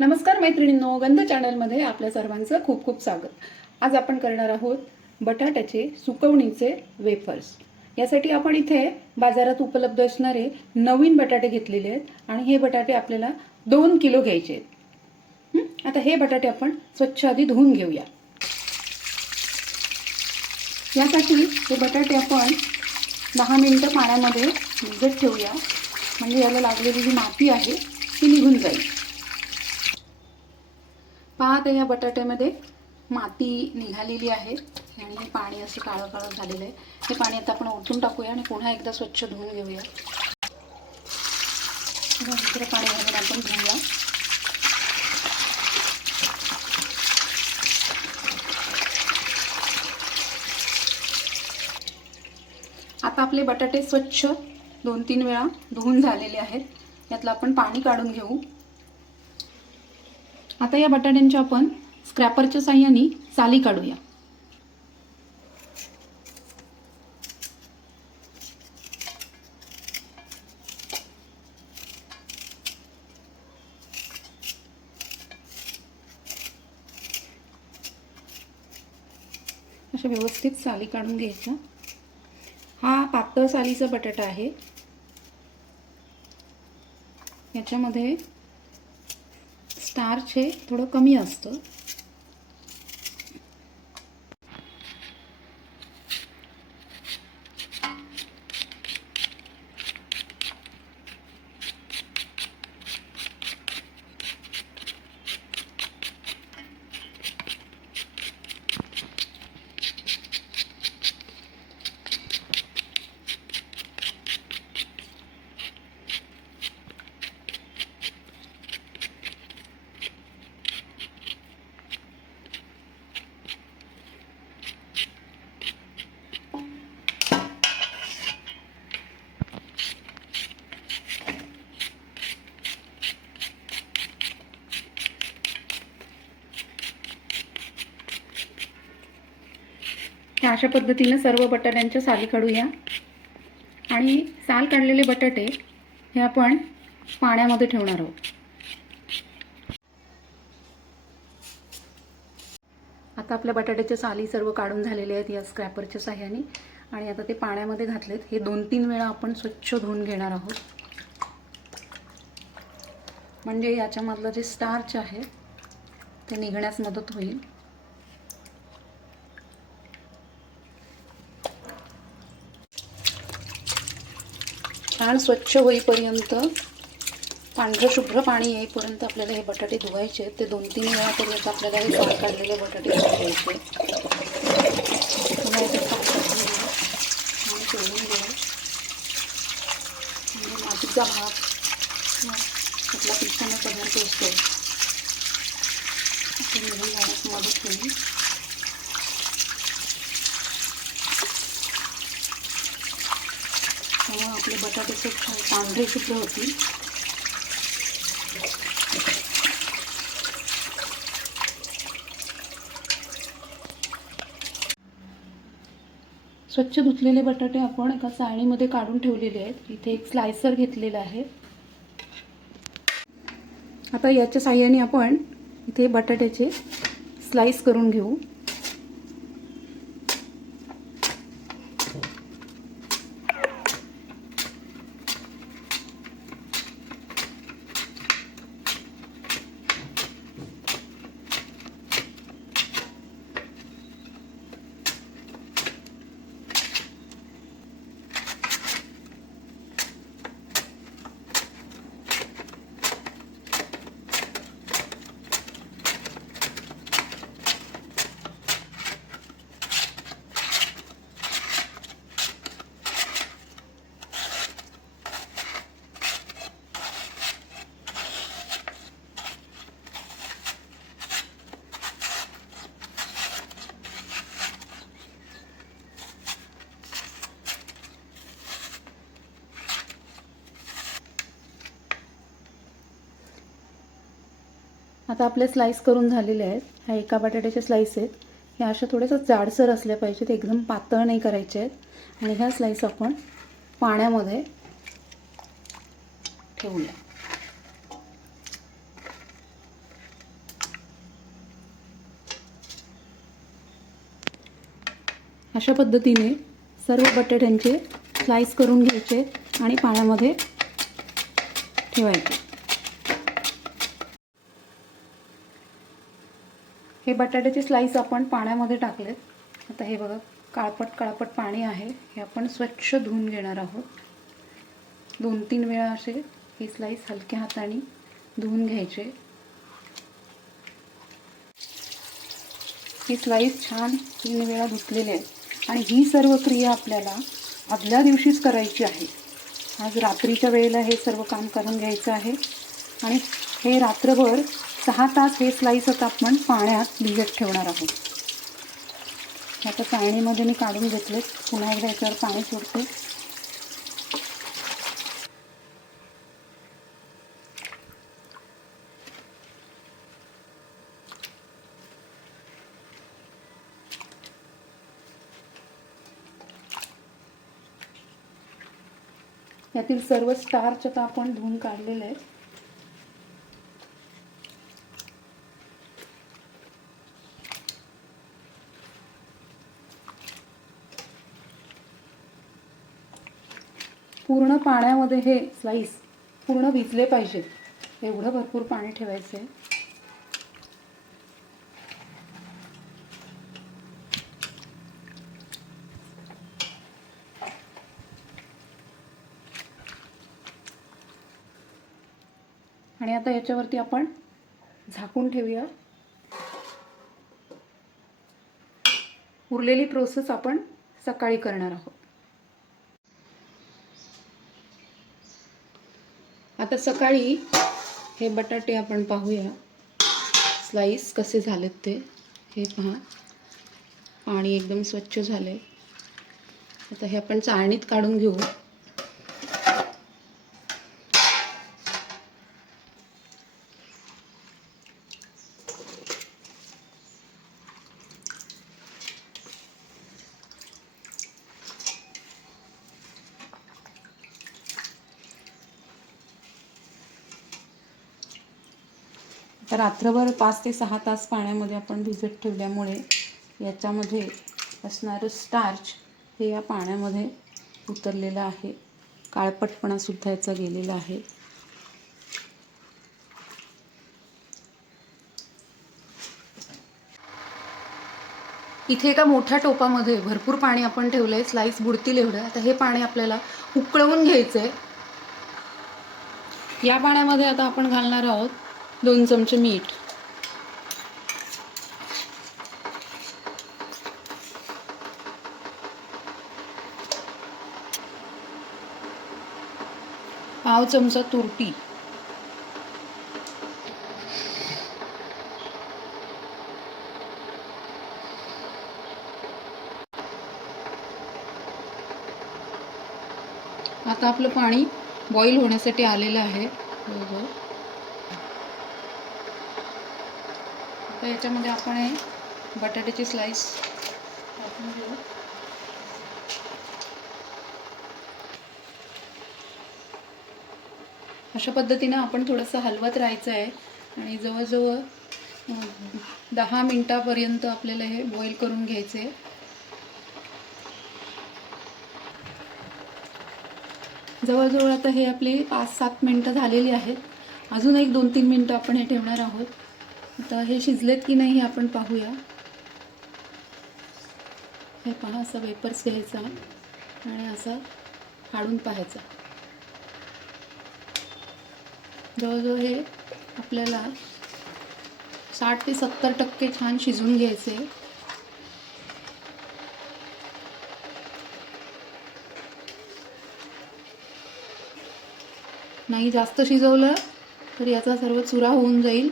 नमस्कार मैत्रिणींनो, गंध चॅनलमध्ये आपल्या सर्वांचं खूप खूप स्वागत. आज आपण करणार आहोत बटाट्याचे सुकवणीचे वेफर्स. यासाठी आपण इथे बाजारात उपलब्ध असणारे नवीन बटाटे घेतलेले आहेत आणि हे बटाटे आपल्याला 2 किलो घ्यायचे आहेत. आता हे बटाटे आपण स्वच्छ आधी धुवून घेऊया. यासाठी हे बटाटे आपण 10 मिनिटं पाण्यामध्ये भिजत ठेवूया, म्हणजे याला लागलेली जी माती आहे ती निघून जाईल. पहा, आता या बटाट्यामध्ये माती निघालेली आहे आणि पाणी असं काळं काळं झालेलं आहे. हे पाणी आता आपण ओतून टाकूया आणि पुन्हा एकदा स्वच्छ धुवून घेऊया. दुसरं पाणी घालून आपण धुवूया. आता आपले बटाटे स्वच्छ 2-3 वेळा धुवून झालेले आहेत. यातलं आपण पाणी काढून घेऊ. आता या बटाट्यांच्या आपण स्क्रॅपरच्या साहाय्याने साली काढूया. अशा व्यवस्थित साली काढून घ्यायच्या. हा पातळ सालीचा बटाटा आहे. याच्यामध्ये स्टार्च हे थोडं कमी असतं. अशा पद्धतीने सर्व बटाट्यांच्या साली काढूया. आणि साल काढलेले बटाटे हे आपण पाण्यामध्ये ठेवणार आहोत. आता आपल्या बटाट्याच्या साली सर्व काढून झालेले आहेत या स्क्रॅपरच्या साहाय्याने. आणि आता ते पाण्यामध्ये घातलेत. हे 2-3 वेळा आपण स्वच्छ धुवून घेणार आहोत, म्हणजे याच्यामधलं जे स्टार्च आहे ते निघण्यास मदत होईल. छान स्वच्छ होईपर्यंत, पांढरं शुभ्र पाणी येईपर्यंत आपल्याला हे बटाटे धुवायचे. ते 2-3 वेळापर्यंत आपल्याला हे साल काढलेले बटाटे धुवायचे. म्हणजे मातीचा भाग आपला पिठाने पदार्थ असतो ते निघून जाण्यास मदत होईल. त्यामुळे आपले बटाटे खूप छान पांढरे शुभ्र होतील. स्वच्छ धुतलेले बटाटे आपण एका चाळणीमध्ये काढून ठेवलेले आहेत. इथे एक स्लायसर घेतलेला आहे. आता याच्या साहाय्याने आपण इथे बटाट्याचे स्लाइस करून घेऊ. आता आपले स्लाइस करून झालेले आहेत. हा एका बटाट्याचे स्लाइस आहेत. हे अशा थोडेसे जाडसर असले पाहिजेत, एकदम पातळ नाही करायचे आहेत. आणि ह्या स्लाइस आपण पाण्यामध्ये ठेवूया. अशा पद्धतीने सर्व बटाट्यांचे स्लाइस करून घ्यायचे आणि पाण्यामध्ये ठेवायचे. हे बटाट्याचे स्लाइस आपण पाण्यामध्ये टाकलेत. आता हे बघा काळपट पाणी आहे. हे आपण स्वच्छ धुवून घेणार आहोत. 2-3 वेळा असे हे स्लाइस हलक्या हाताने धुवून घ्यायचे. हे स्लाइस छान 3 वेळा धुतलेले आहेत आणि ही सर्व क्रिया आपल्याला आदल्या दिवशीच करायची आहे. आज रात्रीच्या वेळेला हे सर्व काम करून घ्यायचं आहे आणि हे रात्रभर 6 तास हे स्लाइस आता आपण पाण्यात भिजत ठेवणार आहोत. आता चाळणीमध्ये मी काढून घेतले. पुन्हा एकदा याच्यावर पाणी सोडते. यातील सर्व स्टार्च आता आपण धुवून काढलेले आहे. पूर्ण पाण्यामध्ये हे स्लाइस पूर्ण भिजले पाहिजेत. एवढं भरपूर पाणी ठेवायचं आहे. आणि आता याच्यावरती आपण झाकून ठेवूया. उरलेली प्रोसेस आपण सकाळी करणार आहोत. आता सकाळी हे बटाटे आपण पाहूया स्लाइस कसे झालेत ते. हे पहा पाणी एकदम स्वच्छ झाले. आता हे आपण चाळणीत काढून घेऊ. रात्रभर 5 ते 6 तास पाण्यामध्ये आपण भिजत ठेवल्यामुळे याच्यामध्ये असणारं स्टार्च हे या पाण्यामध्ये उतरलेलं आहे. काळपटपणा सुद्धा याचा गेलेला आहे. इथे एका मोठ्या टोपामध्ये भरपूर पाणी आपण ठेवलंय. स्लाइस बुडतील एवढं. आता हे पाणी आपल्याला उकळवून घ्यायचंय. या पाण्यामध्ये आता आपण घालणार आहोत 2 चमचे मीठ. पाव चमचा तुरटी. आता आपलं पाणी बॉईल होण्यासाठी आलेलं आहे. आता याच्यामध्ये आपण हे बटाट्याची स्लाइस टाकून घेऊ. अशा पद्धतीने आपण थोडंसं हलवत राहायचं आहे आणि जवळजवळ 10 मिनिटापर्यंत आपल्याला हे बॉईल करून घ्यायचं आहे. जवळजवळ आता हे आपली 5-7 मिनिटं झालेली आहेत. अजून एक 2-3 मिनिटं आपण हे ठेवणार आहोत. आता हे शिजलेत की नाही हे आपण पाहूया. हे पहा असं वेपर्स घ्यायचा आणि असं काढून पाहायचा. जवळजवळ हे आपल्याला 60 ते 70% छान शिजवून घ्यायचे. नाही जास्त शिजवलं तर याचा सर्व चुरा होऊन जाईल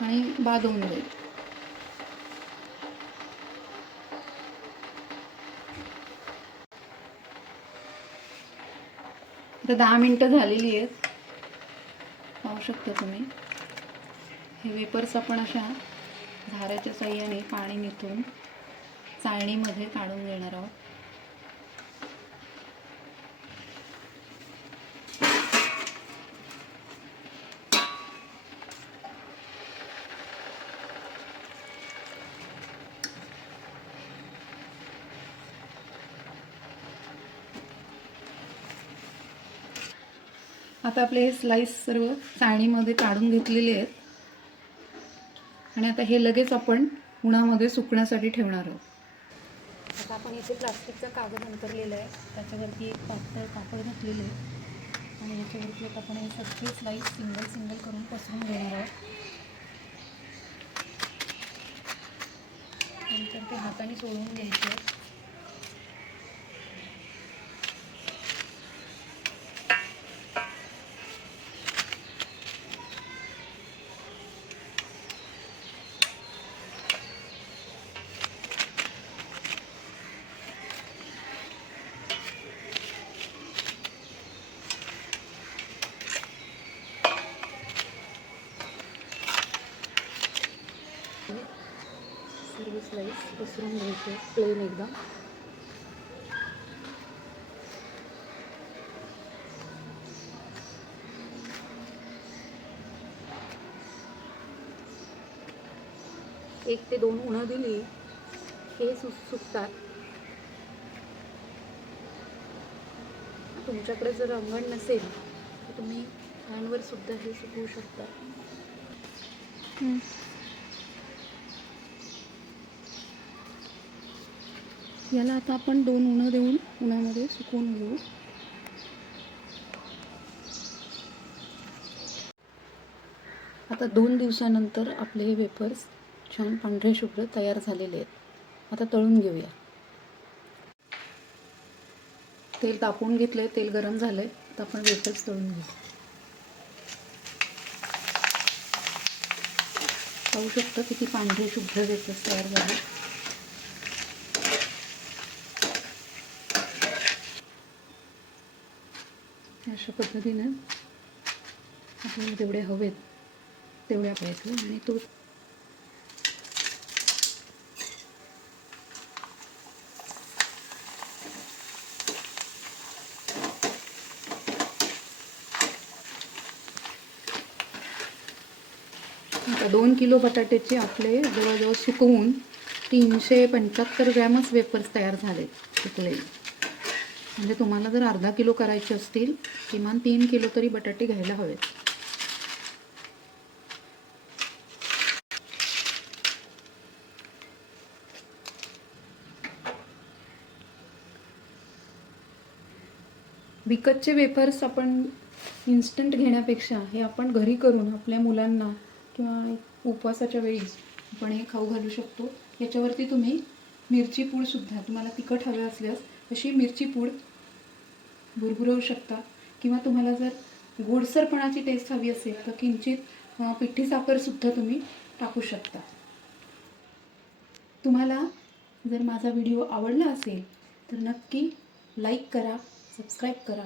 आणि बाद होऊन जाईल. आता 10 मिनिटं झालेली आहेत. पाहू शकता तुम्ही हे वेपर्स आपण अशा झाऱ्याच्या साहाय्याने पाणी निथळून चाळणीमध्ये काढून घेणार आहोत. आता आपले हे स्लाइस सर्व चाळणीमध्ये काढून घेतलेले आहेत आणि आता हे लगेच आपण उन्हामध्ये सुकण्यासाठी ठेवणार आहोत. आता आपण इथे प्लास्टिकचा कागद अंतरलेला आहे, त्याच्यावरती एक पातळ कापड घातलेले आहे आणि याच्यावरती आता आपण हे सगळे स्लाइस सिंगल सिंगल करून पसरून घेणार आहोत. नंतर ते हाताने सोडून घ्यायचे. सर्व स्लाइस पसरून घ्यायचे प्लेन एकदम. एक ते दोन उन्हं दिली हे सुकतात. तुमच्याकडे जर अंगण नसेल तर तुम्ही फॅनवर सुद्धा हे सुकवू शकता. याला आता आपण 2 उन्हं देऊन उन्हामध्ये सुकवून घेऊ. आता 2 दिवसानंतर आपले हे वेफर्स छान पांढरे शुभ्र तयार झालेले आहेत. आता तळून घेऊया. तेल तापवून घेतलंय, तेल गरम झालंय. आता आपण वेफर्स तळून घेऊ. पाहू शकता किती पांढरे शुभ्र वेफर्स तयार झाले. अशा पद्धतीने आपण जेवढे हवेत तेवढ्या पाहिजे आणि तो आता 2 किलो बटाट्याचे आपले जवळजवळ सुकवून 375 ग्रॅमच वेफर्स तयार झाले सुकलेले. म्हणजे तुम्हाला जर अर्धा किलो करायचे असतील किमान 3 किलो तरी बटाटे घ्यायला हवेत. विकतचे वेफर्स आपण इन्स्टंट घेण्यापेक्षा हे आपण घरी करून आपल्या मुलांना किंवा उपवासाच्या वेळी आपण हे खाऊ घालू शकतो. याच्यावरती तुम्ही मिरची पूडसुद्धा, तुम्हाला तिखट हवे असल्यास अशी मिरची पूड भुरभुरवू शकता किंवा तुम्हाला जर गोडसरपणाची टेस्ट हवी असेल तर किंचित पिठी साखरसुद्धा तुम्ही टाकू शकता. तुम्हाला जर माझा व्हिडिओ आवडला असेल तर नक्की लाईक करा, सबस्क्राईब करा.